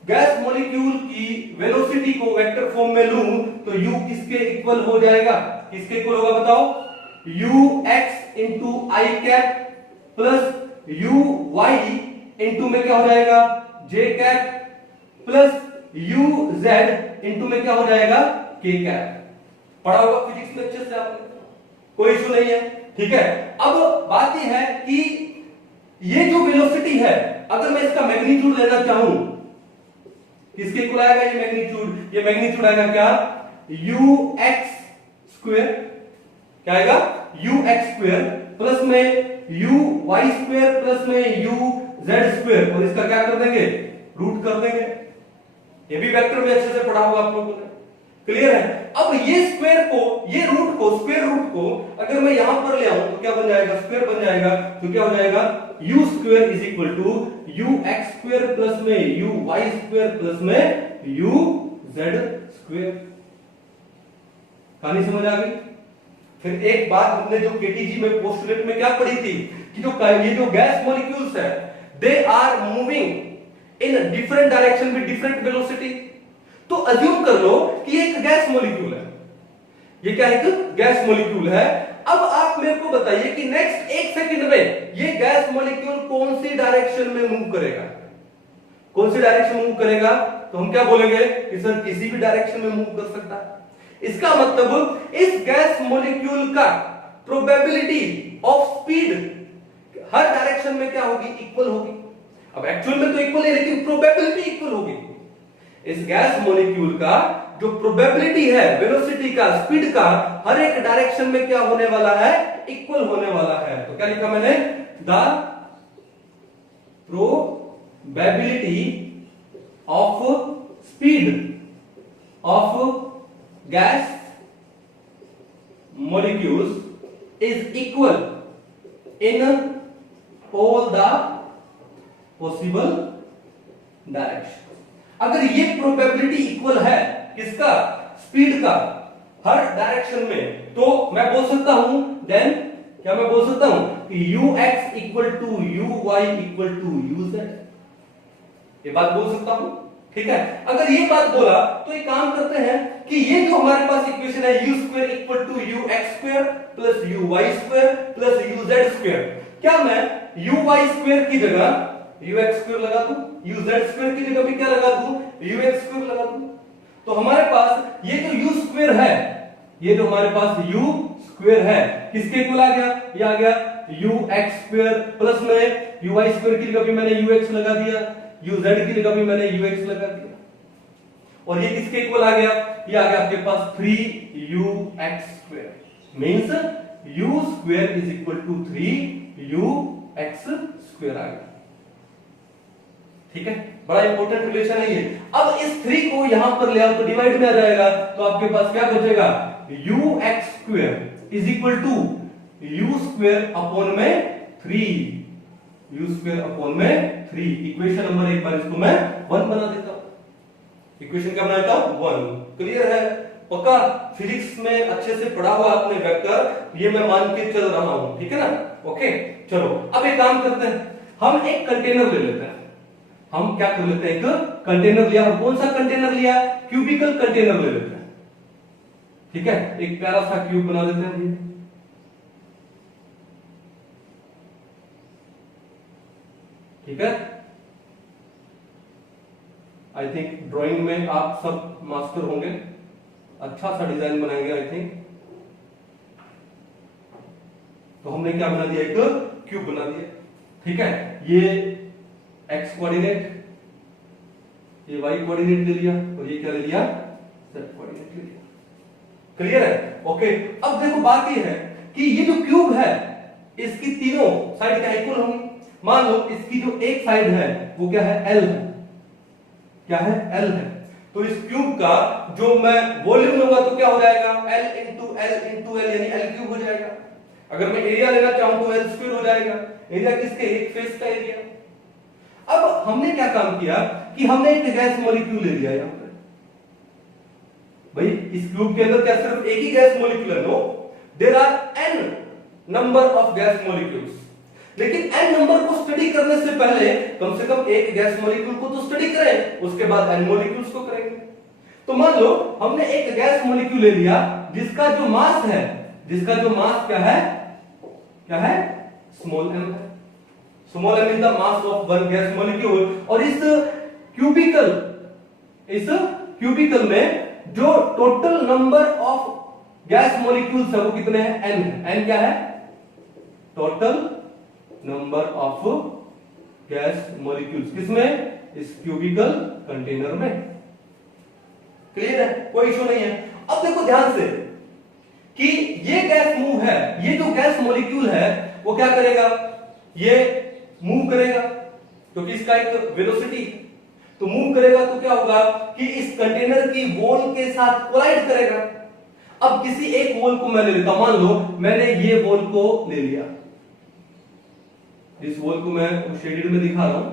गैस मॉलिक्यूल की वेलोसिटी को वेक्टर फॉर्म में लूं तो u किसके इक्वल हो जाएगा? किसके इक्वल होगा बताओ? ux into i cap plus uy into में क्या हो जाएगा? j cap plus uz into में क्या हो जाएगा? k cap. पढ़ा होगा फिजिक्स में अच्छे से आपने, कोई इशू नहीं है। ठीक है, अब बात यह है कि ये जो वेलोसिटी है अगर मैं इसका मैग्नीट्यूड लेना चाहूं, किसके इक्वल आएगा ये मैग्नीट्यूड? ये मैग्नीट्यूड आएगा क्या? ux square. क्या आएगा? ux स्क्वायर प्लस में uy स्क्वायर प्लस में uz स्क्वायर, और इसका क्या कर देंगे? रूट कर देंगे। ये भी वेक्टर में अच्छे से पढ़ा होगा आप लोगों ने। क्लियर है? अब ये स्क्वायर को, ये रूट को, स्क्वायर रूट को अगर मैं यहां पर ले आऊं तो क्या बन जाएगा? स्क्वायर बन जाएगा। तो क्या हो जाएगा? u square is equal to ux square plus में uy स्क्वायर प्लस में uz स्क्वायर। कहानी समझ आ गई? फिर एक बात हमने जो केटीजी में पोस्टुलेट में क्या पढ़ी थी कि ये जो गैस मॉलिक्यूल्स है they are moving in different direction with different velocity. तो अज्यूम कर लो कि ये एक गैस मॉलिक्यूल है। ये क्या है? एक गैस मॉलिक्यूल है। अब आप मेरे को बताइए कि नेक्स्ट 1 सेकंड में ये गैस मॉलिक्यूल कौन सी डायरेक्शन में मूव करेगा? कौन सी डायरेक्शन में मूव करेगा? तो हम क्या बोलेंगे कि सर किसी भी डायरेक्शन में मूव कर सकता है। इसका मतलब इस गैस मॉलिक्यूल का probability of speed her direction में क्या होगी? इक्वल होगी। अब एक्चुअल में तो इक्वल है लेकिन प्रोबेबिलिटी इक्वल होगी। इस गैस मॉलिक्यूल का जो प्रोबेबिलिटी है वेलोसिटी का, स्पीड का, हर एक डायरेक्शन में क्या होने वाला है? इक्वल होने वाला है। तो क्या लिखा मैंने? The probability of speed of gas molecules is equal in all the possible direction. अगर ये प्रोबेबिलिटी इक्वल है किसका? स्पीड का, हर डायरेक्शन में, तो मैं बोल सकता हूं देन क्या मैं बोल सकता हूं कि ux equal to uy equal to uz। ये बात बोल सकता हूं। ठीक है, अगर ये बात बोला तो एक काम करते हैं कि ये जो हमारे पास इक्वेशन है u square equal to ux square plus uy square plus uz square, क्या मैं uy स्क्वायर की जगह ux स्क्वायर लगा दूं, uz स्क्वायर की जगह भी क्या लगा दूं? ux स्क्वायर लगा दूं। तो हमारे पास ये जो u स्क्वायर है, ये जो हमारे पास u स्क्वायर है किसके इक्वल आ गया, ये आ गया ux स्क्वायर प्लस में uy स्क्वायर की जगह पे मैंने ux लगा दिया, uz की जगह पे मैंने ux लगा दिया, और ये किसके इक्वल आ गया, ये आ गया आपके पास 3ux square, means u square is equal to 3ux square आ गया। ठीक है, बड़ा इंपॉर्टेंट रिलेशन है ये। अब इस 3 को यहां पर ले आओ तो डिवाइड में आ जाएगा, तो आपके पास क्या बचेगा, ux square is equal to u square upon में 3, u स्क्वायर अपॉन में 3। इक्वेशन नंबर एक बार इसको मैं 1 बना देता हूं, इक्वेशन क्या बनाता हूं 1। क्लियर है, पक्का फिजिक्स में अच्छे से पढ़ा हुआ आपने वेक्टर, ये मैं मान के चल रहा हूं, ठीक है ना। ओके चलो अब एक काम करते हैं, हम एक कंटेनर ले लेते हैं, हम क्या कर लेते हैं, एक कंटेनर लिया, और कौन सा कंटेनर लिया, क्यूबिकल कंटेनर ले लेते हैं। ठीक है, एक प्यारा सा क्यूब बना देते हैं, ठीक है। आई थिंक ड्राइंग में आप सब मास्टर होंगे, अच्छा सा डिजाइन बनाएंगे आई थिंक। तो हमने क्या बना दिया, एक क्यूब बना दिया, ठीक है। ये x कोऑर्डिनेट, ये y कोऑर्डिनेट ले लिया, और ये क्या ले लिया, z कोऑर्डिनेट ले लिया। क्लियर है, ओके। अब देखो बात ये है कि ये जो क्यूब है इसकी तीनों साइड क्या इक्वल होंगी। मान लो इसकी जो एक साइड है वो क्या है, l है, क्या है, l है। तो इस क्यूब का जो मैं वॉल्यूम लूंगा तो क्या हो जाएगा, l इंटू l यानी l क्यूब हो जाएगा। अगर मैं एरिया लेना चाहूं तो l स्क्वायर हो जाएगा, एरिया किसके, एक फेस का एरिया। अब हमने क्या काम किया कि हमने एक गैस मॉलिक्यूल ले लिया यहां पर, भाई इस क्यूब के अंदर क्या सिर्फ एक ही गैस मॉलिक्यूल है, no, there are n number of gas molecules. लेकिन n नंबर को स्टडी करने से पहले कम से कम एक गैस मॉलिक्यूल को तो स्टडी करें, उसके बाद n मॉलिक्यूल्स को करेंगे। तो मान लो हमने एक गैस मॉलिक्यूल ले लिया जिसका जो मास है, जिसका जो मास क्या है, क्या है, स्मॉल m है। Small m is the mass of one gas molecule. और इस क्यूबिकल में जो total number of gas molecules है वो कितने हैं, n है। n क्या है, total number of gas molecules, किसमें, इस क्यूबिकल कंटेनर में। क्लियर है, कोई इशू नहीं है। अब देखो ध्यान से कि ये गैस मूव है, ये जो गैस मॉलिक्यूल है वो क्या करेगा, ये मूव करेगा क्योंकि इसका एक वेलोसिटी, तो मूव करेगा तो क्या होगा कि इस कंटेनर की वॉल के साथ कोलाइड करेगा। अब किसी एक वॉल को मैं ले लेता, मान लो मैंने ये वॉल को ले लिया, इस वॉल को मैं शेडेड में दिखा रहा हूं,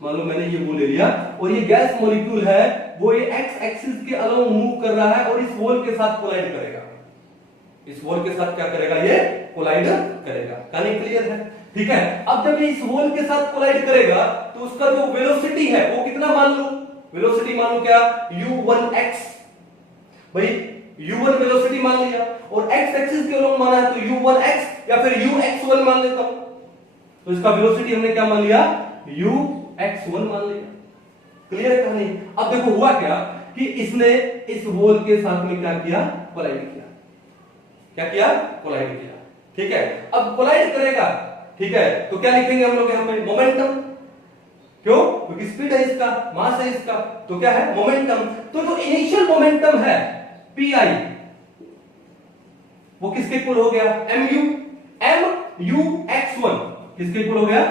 मान लो मैंने ये वॉल ले लिया, और ये गैस मॉलिक्यूल है वो ये एक्स एक्सिस के अलोंग मूव कर रहा है और इस वॉल के साथ कोलाइड करेगा, इस वॉल के साथ क्या करेगा, ये कोलाइड करेगा। कहानी क्लियर है, ठीक है। अब जब ये इस वॉल के साथ कोलाइड करेगा तो उसका जो वेलोसिटी है वो कितना मान लो, वेलोसिटी मान लो क्या, u1x, भाई u1 वेलोसिटी मान लिया, और x एक्सिस के अलोंग माना है तो u1x या फिर ux1 मान लेता हूं, तो इसका वेलोसिटी हमने क्या मान लिया, ux1 मान लिया। क्लियर है कहानी। अब देखो हुआ क्या कि इसने इस वॉल के साथ में क्या किया, कोलाइड किया, क्या किया, कोलाइड किया, ठीक है। अब कोलाइड करेगा, ठीक है, तो क्या लिखेंगे हम लोग यहां पे, मोमेंटम, क्यों, क्योंकि स्पीड है इसका, मास है इसका, तो क्या है, मोमेंटम। तो जो इनिशियल मोमेंटम है pi वो किसके इक्वल हो गया, mu किसके इक्वल हो गया,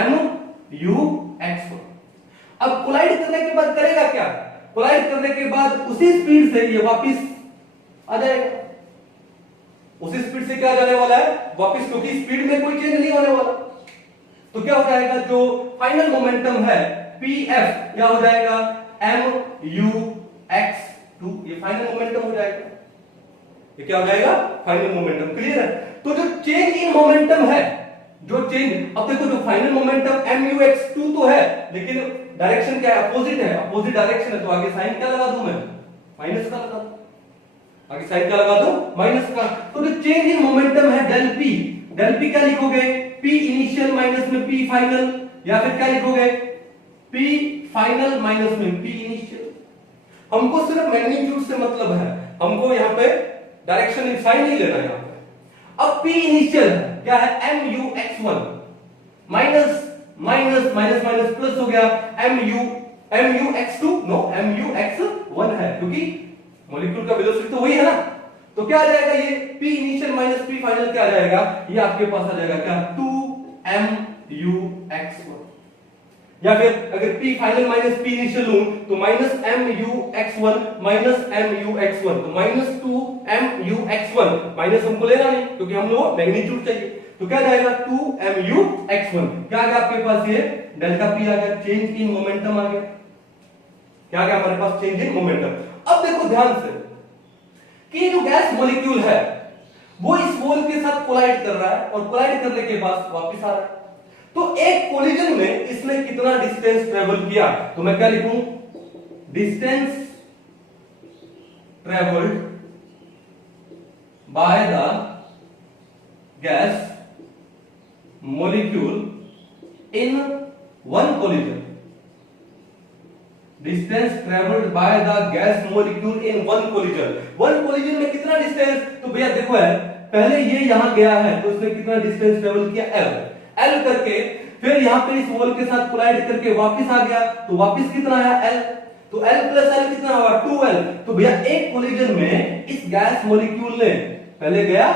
mu(x1). अब कोलाइड करने के बाद करेगा क्या, कोलाइड करने के बाद उसी स्पीड से ये वापस आ जाएगा, उसी स्पीड से क्या आ जाने वाला है वापस, क्योंकि स्पीड में कोई चेंज नहीं होने वाला। तो क्या हो जाएगा, जो फाइनल मोमेंटम है pf क्या हो जाएगा, mu(x2), ये फाइनल मोमेंटम हो जाएगा, ये क्या हो जाएगा, फाइनल मोमेंटम। क्लियर है। तो जो चेंज इन मोमेंटम है, जो चेंज, अब देखो जो फाइनल मोमेंटम mu(x2) तो है, लेकिन डायरेक्शन क्या है, अपोजिट है, अपोजिट डायरेक्शन है, तो आगे साइन क्या लगा दूं मैं, माइनस का लगा दूं, आगे साइन क्या लगा दो, माइनस का। तो जो चेंज इन मोमेंटम है डेल पी क्या लिखोगे, p इनिशियल माइनस में p फाइनल, या फिर क्या लिखोगे, p फाइनल माइनस में p इनिशियल। हमको सिर्फ मैग्नीट्यूड से मतलब है, हमको यहाँ पे डायरेक्शन साइन नहीं लेना है यहाँ पे। अब P इनिशियल है, क्या है MuX1 minus minus minus minus plus हो गया MuX2 नो MuX1 है, क्योंकि मॉलिक्यूल का वेलोसिटी तो वही है ना। तो क्या आ जाएगा ये P initial minus P final क्या आ जाएगा, ये आपके पास आ जाएगा क्या 2MuX1, या फिर अगर P final minus P initial लूं तो माइनस MuX1 माइनस MuX1, तो माइनस 2MuX1, माइनस हमको लेना नहीं क्योंकि हम लोग मैग्नीट्यूड चाहिए, तो क्या जाएगा 2MuX1, क्या आ गया आपके पास ये डेल्टा P आ गया, चेंज इन मोमेंटम आ गया, क्या आ गया हमारे पास चेंज इन मोमेंटम। अब देखो ध्यान से कि जो गैस मॉलिक्यूल है वो इस वॉल के साथ कोलाइड कर रहा है और कोलाइड करने के बाद वापस आ रहा है, तो एक कोलिजन में इसने कितना डिस्टेंस ट्रेवल किया, तो मैं क्या लिखूं distance travelled by the gas molecule in one collision, distance travelled by the gas molecule in one collision, one collision में कितना डिस्टेंस, तो भैया देखो है पहले ये यहां गया है तो इसने कितना डिस्टेंस ट्रेवल किया L करके, फिर यहां पे इस वॉल के साथ कोलाइड करके वापस आ गया, तो वापस कितना आया L, तो L प्लस L कितना हुआ 2L, तो भैया एक कोलिजन में इस गैस मॉलिक्यूल ने पहले गया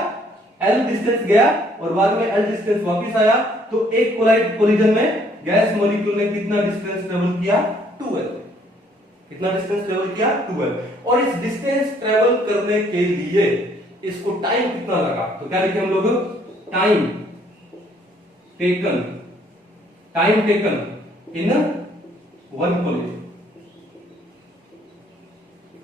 L डिस्टेंस गया और बाद में L डिस्टेंस वापस आया, तो एक कोलिजन में गैस मॉलिक्यूल ने कितना डिस्टेंस ट्रेवल किया 2L, कितना डिस्टेंस ट्रेवल किया 2L, और इस डिस्टेंस ट्रेवल करने के लिए इसको टाइम कितना लगा, तो क्या लिखे हम लोग time taken in one collision,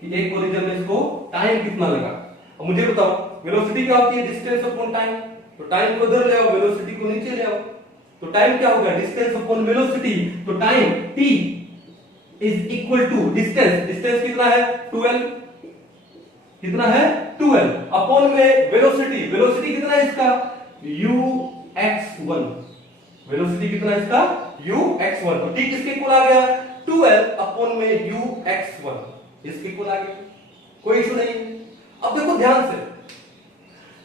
कि एक कोलिजन में इसको टाइम कितना लगा। अब मुझे बताओ वेलोसिटी क्या होती है डिस्टेंस अपॉन टाइम, तो टाइम को इधर ले आओ वेलोसिटी को नीचे ले आओ, तो टाइम क्या होगा डिस्टेंस अपॉन वेलोसिटी, तो time t is equal to distance, distance कितना है 2L, कितना है 2L अपॉन में वेलोसिटी, वेलोसिटी कितना है इसका uX1, वेलोसिटी कितना है इसका uX1, तो t किसके इक्वल आ गया 2L अपॉन में uX1, इसके इक्वल आ गया, कोई इशू नहीं। अब देखो ध्यान से,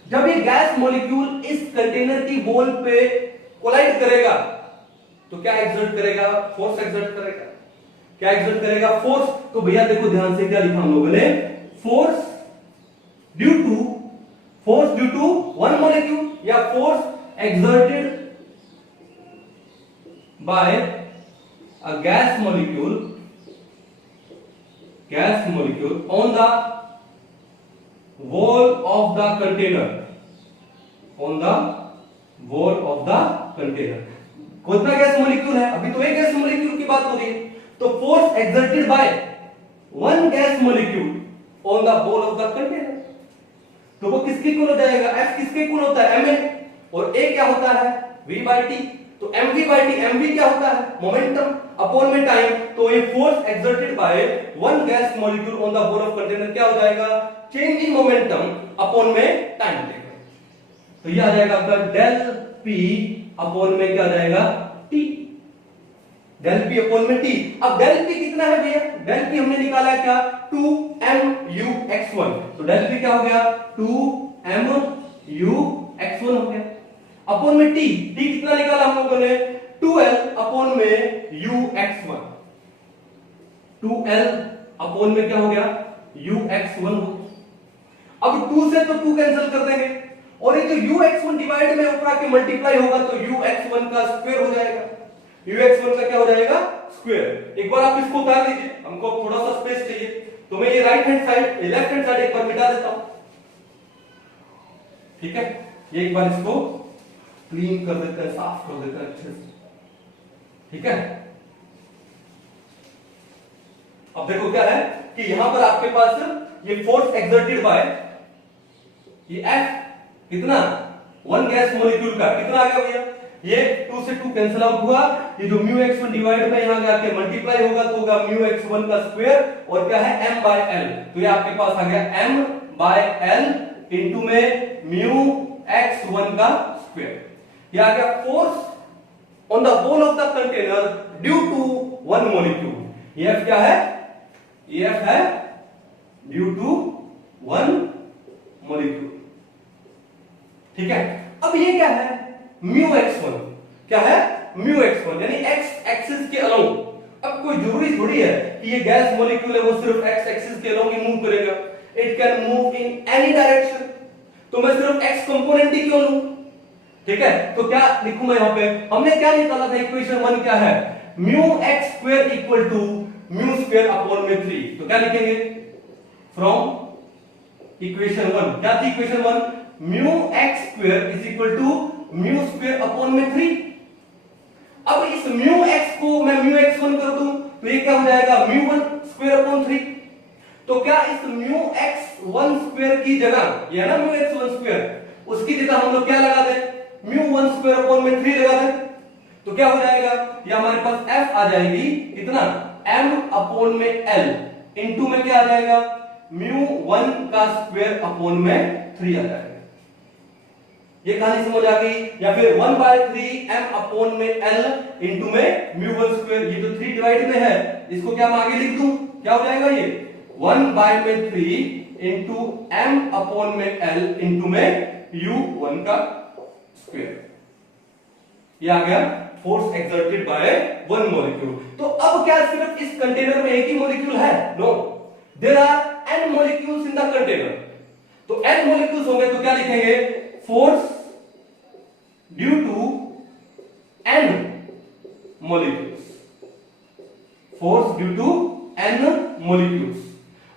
जब ये गैस मॉलिक्यूल इस कंटेनर की वॉल पे कोलाइड करेगा तो क्या एक्सर्ट करेगा, फोर्स एक्सर्ट करेगा, क्या एक्सर्ट करेगा फोर्स, तो भैया देखो ध्यान से क्या लिखा हम लोगों ने, force due to one molecule या force exerted by a gas molecule on the wall of the container, on the wall of the container, कितना गैस मॉलिक्यूल है, अभी तो एक गैस मॉलिक्यूल की बात हो रही है, तो force exerted by one gas molecule on the wall of the container, तो वो किसके इक्वल हो जाएगा, F किसके इक्वल होता है ma, और A क्या होता है v/t, तो mv/t, mv क्या होता है मोमेंटम अपॉन में टाइम, तो ये force exerted by one gas molecule on the wall of container क्या हो जाएगा चेंज इन मोमेंटम अपॉन में टाइम टेकन, तो ये आ जाएगा आपका डेल p अपॉन में क्या आ जाएगा t, डेल p अपॉन में t। अब डेल p कितना है भैया, डेल p हमने निकाला है क्या 2muX1, तो डेल p क्या हो गया 2muX1 हो गया अपॉन में t, t कितना निकाला हम लोगों ने 2L अपॉन में uX1, 2L अपॉन में क्या हो गया uX1 हो गया। अब 2 से तो 2 कैंसिल कर देंगे और ये जो uX1 डिवाइड में ऊपर आके मल्टीप्लाई होगा तो uX1 का स्क्वायर हो जाएगा, uX1 का क्या हो जाएगा स्क्वायर। एक बार आप इसको उतार लीजिए, हमको थोड़ा सा स्पेस चाहिए, तो मैं ये right hand side left hand side एक बार मिटा देता हूं, ठीक है, ये एक बार इसको क्लीन कर देते हैं, साफ कर देते हैं अच्छे से, ठीक है। अब देखो क्या है कि यहां पर आपके पास ये फोर्स एक्सर्टेड बाय ये F कितना वन गैस मॉलिक्यूल का कितना आ गया भैया, ये 2 से 2 कैंसिल आउट हुआ, ये जो μx1 डिवाइड में यहां जाके मल्टीप्लाई होगा तो होगा μx1 का स्क्वायर और क्या है m/l, तो ये आपके पास आ गया m/l इनटू में μx1 का स्क्वायर, ये आ गया force on the wall of the container due to one molecule. ये F क्या है, ये F है ड्यू टू वन मॉलिक्यूल, ठीक है, अब ये क्या है, म्यू x1, क्या है, म्यू x1 यानी x एक्सिस के अलोंग। अब कोई जरूरी थोड़ी है कि ये गैस मॉलिक्यूल है वो सिर्फ x एक्सिस के अलोंग ही मूव करेगा, it can move in any direction, तो मैं सिर्फ x कंपोनेंट ही क्यों लूं, ठीक है। तो क्या लिखूं मैं यहां पे, हमने क्या निकाला था, इक्वेशन 1 क्या है, mu x square equal to mu square upon में 3, तो क्या लिखेंगे फ्रॉम इक्वेशन 1, क्या थी equation 1, mu x square is equal to mu square upon में 3। अब इस म्यू x को मैं म्यू x1 कर दूं तो ये क्या हो जाएगा, म्यू 1 स्क्वायर अपॉन 3। तो क्या इस म्यू x1 स्क्वायर की जगह, ये है ना म्यू x1 स्क्वायर, उसकी जगह हम लोग क्या लगा दें, म्यू 1 स्क्वायर अपॉन में 3 लगा दें, तो क्या हो जाएगा, ये हमारे पास f आ जाएगी कितना, m अपॉन में l, इनटू में क्या आ जाएगा, म्यू 1 का स्क्वायर अपॉन में 3 आ जाएगा। ये कहानी समझ आ गई, या फिर 1/3 m अपॉन में l इनटू में म्यू 1 स्क्वायर, ये तो 3 डिवाइड में है, इसको क्या मैं आगे लिख दूं, क्या हो जाएगा ये 1/3 इनटू m अपॉन में l इनटू में u1 का स्क्वायर, ये आ गया force exerted by one molecule. तो अब क्या सिर्फ इस कंटेनर में एक ही मॉलिक्यूल है, no, there are n molecules in the container. तो n मॉलिक्यूल्स होंगे तो क्या लिखेंगे, force due to n molecules, force due to n molecules।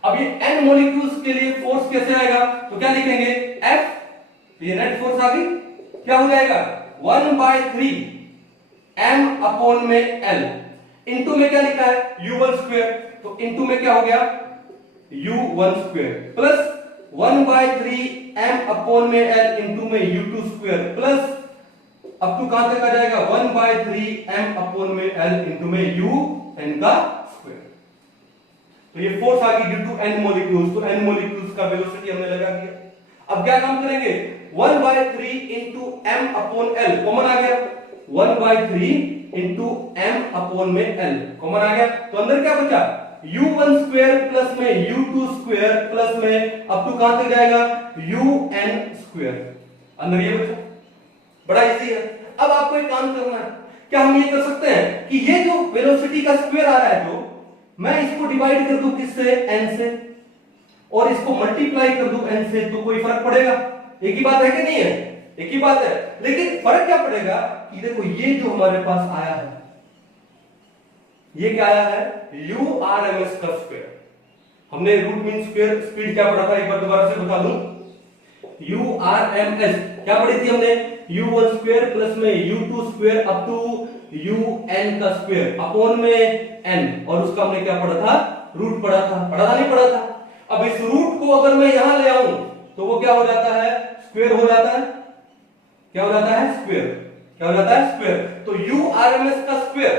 अब ये n molecules के लिए फोर्स कैसे आएगा, तो क्या लिखेंगे F, ये नेट फोर्स आ गई, क्या हो जाएगा 1/3 m अपॉन में l, इनटू में क्या लिखा है u1 स्क्वायर, तो इनटू में क्या हो गया u1 square, plus 1/3 m upon में l इनटू में u2 स्क्वायर, प्लस अब टू कहां तक आ जाएगा 1/3 m अपॉन में l इनटू में un का स्क्वायर। तो ये फोर्स आ गई ड्यू टू n मॉलिक्यूल्स, तो n मॉलिक्यूल्स का वेलोसिटी हमने लगा दिया। अब क्या काम करेंगे, 1/3 into m upon l common आ गया, 1/3 इनटू m अपॉन में l कॉमन आ गया, तो अंदर क्या बचा u1 स्क्वायर प्लस में u2 स्क्वायर प्लस में अब टू कहां तक जाएगा un स्क्वायर, अंदर ये बचा, बड़ा इजी है। अब आपको एक काम करना है, क्या हम ये कर सकते हैं कि ये जो वेलोसिटी का स्क्वायर आ रहा है, जो मैं इसको डिवाइड कर दूं किससे, n से, और इसको मल्टीप्लाई कर दूं n से, तो कोई फर्क पड़ेगा, एक ही बात है कि नहीं है, एक ही बात है, लेकिन फर्क क्या पड़ेगा कि देखो ये जो हमारे पास आया है, ये क्या आया है urms का स्क्वायर, हमने रूट मीन स्क्वायर स्पीड क्या पढ़ा था, एक बार दोबारा से बता दूं, urms क्या पढ़ी थी हमने, u1 स्क्वायर प्लस में u2 square up to un का स्क्वायर अपॉन में n, और उसका हमने क्या पढ़ा था, रूट पढ़ा था, नहीं पढ़ा था। अब इस रूट को अगर मैं यहां ले आऊं तो वो क्या हो जाता है, स्क्वायर हो जाता है, क्या हो जाता है स्क्वायर, क्या हो जाता है स्क्वायर। तो urms का स्क्वायर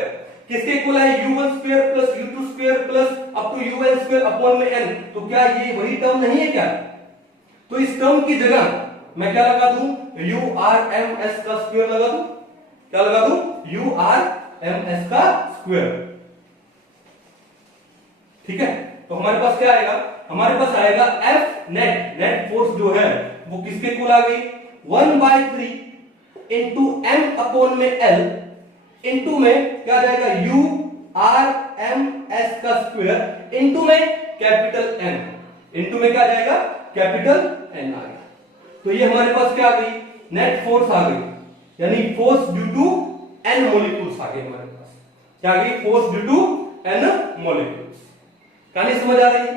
किसके इक्वल है, u1 square plus u2 square plus up to un square upon में n, तो क्या ये वही टर्म नहीं है क्या, तो इस टर्म की जगह मैं क्या लगा दूं, urms का स्क्वायर लगा दूं, क्या लगा दूं, urms का स्क्वायर, ठीक है। तो हमारे पास क्या आएगा, हमारे पास आएगा F नेट, नेट फोर्स जो है वो किसके इक्वल आ गई 1/3 इनटू m अपॉन में l इनटू में क्या आ जाएगा urms का स्क्वायर इनटू में कैपिटल N, इनटू में क्या आ जाएगा कैपिटल N आ गया। तो ये हमारे पास क्या आ गई, नेट फोर्स आ गई, यानी force due to n molecules आ गए हमारे पास, क्या आ गई force due to n molecules. कहानी समझ आ रही है,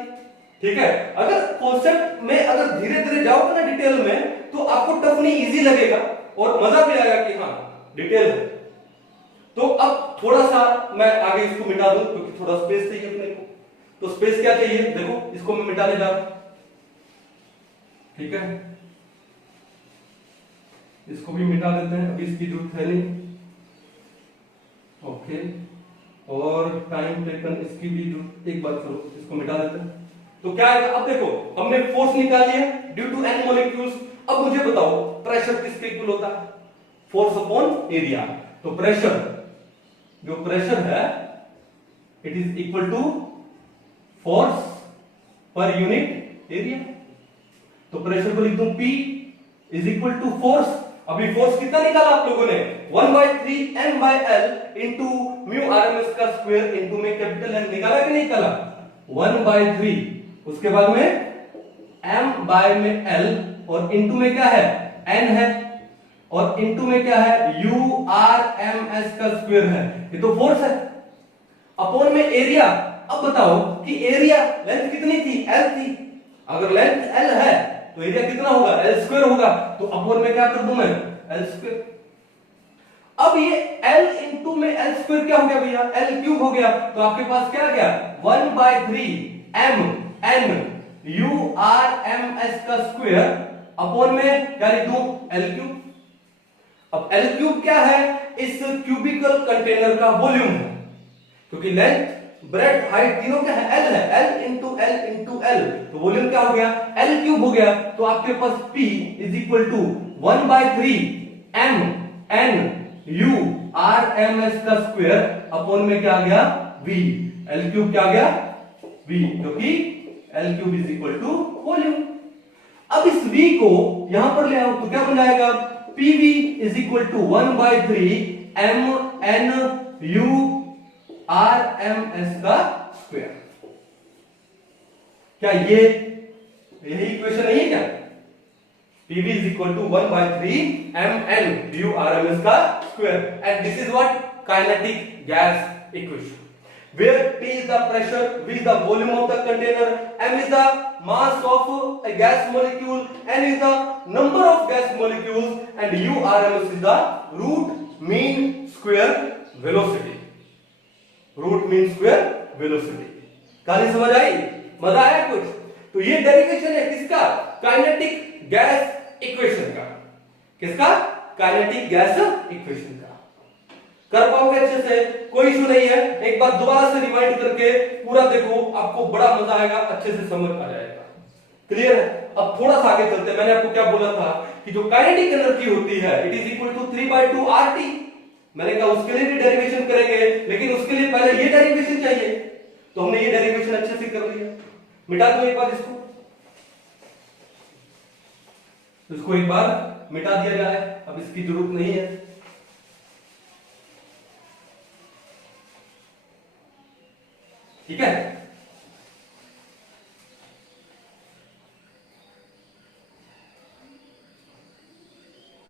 ठीक है। अगर कॉन्सेप्ट में अगर धीरे धीरे जाओगे ना डिटेल में, तो आपको टफ नहीं इजी लगेगा और मजा भी आएगा कि हाँ डिटेल है। तो अब थोड़ा सा मैं आगे इसको मिटा दूं क्योंकि थोड़ा स्पेस चाहिए अपने को, तो स्पेस क्या चाहिए, देखो इसको मैं मिटाने जा रहा हूं, ठीक है, इसको भी मिटा देते हैं, अभी इसकी जरूरत है नहीं, ओके, और टाइम टेकन इसकी भी जरूरत, एक बार चलो इसको मिटा देते हैं। तो क्या है, अब देखो हमने फोर्स निकाल लिया ड्यू टू n मॉलिक्यूल्स। अब मुझे बताओ प्रेशर किसके इक्वल होता है, फोर्स अपॉन एरिया। तो प्रेशर, जो प्रेशर है it is equal to force पर यूनिट एरिया। तो प्रेशर को लिख दूं P is equal to force. अभी फोर्स कितना निकाला आप लोगों ने, 1/3 m by l into mu RMS का स्क्वायर इंटू में कैपिटल एन निकाला कि नहीं निकाला, 1/3 उसके बाद में m बाय में l और इंटू में क्या है n है और इंटू में क्या है u r m s का स्क्वायर है, ये तो फोर्स है। अपॉन में एरिया। अब बताओ कि एरिया लेंथ कितनी थी, l थी। अगर लेंथ l है तो एरिया कितना होगा, l स्क्वायर होगा। तो अपॉन में क्या कर दूं मैं, l स्क्वायर। अब ये l इंटू में l स्क्वायर क्या हो गया भैया, l क्यूब हो गया। तो आपके पास क्या आ गया, 1/3 m n u r m s का स्क्वायर अपॉन में क्या लिख दूं, l क्यूब। अब l क्यूब क्या है, इस क्यूबिकल कंटेनर का वॉल्यूम है, क्योंकि लेंथ ब्रेड्थ हाइट तीनों क्या है, l है, l इंटू l तो वॉल्यूम क्या हो गया, l क्यूब हो गया। तो आपके पास p is equal to 1/3 m n u r m s का स्क्वायर अपॉन में क्या आ गया v, l क्यूब क्या आ गया v, क्योंकि l cube is equal to volume. अब इस v को यहां पर ले आओ तो क्या बन जाएगा, pv is equal to 1/3 m n u r m s का स्क्वायर। क्या ये यही इक्वेशन नहीं है क्या, pv is equal to 1/3 m n u r m s का square and this is what kinetic gas equation, where P is the pressure, V is the volume of the container, M is the mass of a gas molecule, N is the number of gas molecules, and U RMS is the root mean square velocity. Root mean square velocity. कहानी समझ आई, मजा आया कुछ? तो ये derivation है किसका, kinetic gas equation का। किसका, काइनेटिक गैस इक्वेशन का। कर पाओगे अच्छे से, कोई इशू नहीं है। एक बार दोबारा से रिवाइंड करके पूरा देखो, आपको बड़ा मजा आएगा, अच्छे से समझ आ जाएगा। क्लियर है? अब थोड़ा सा आगे चलते हैं। मैंने आपको क्या बोला था कि जो काइनेटिक एनर्जी होती है it is equal to 3/2 RT। मैंने कहा उसके लिए भी डेरिवेशन करेंगे, लेकिन उसके लिए पहले ये डेरिवेशन चाहिए, तो हमने ये डेरिवेशन अच्छे से कर लिया। मिटा दो एक बार इसको एक बार मिटा दिया जाए, अब इसकी जरूरत नहीं है। ठीक है,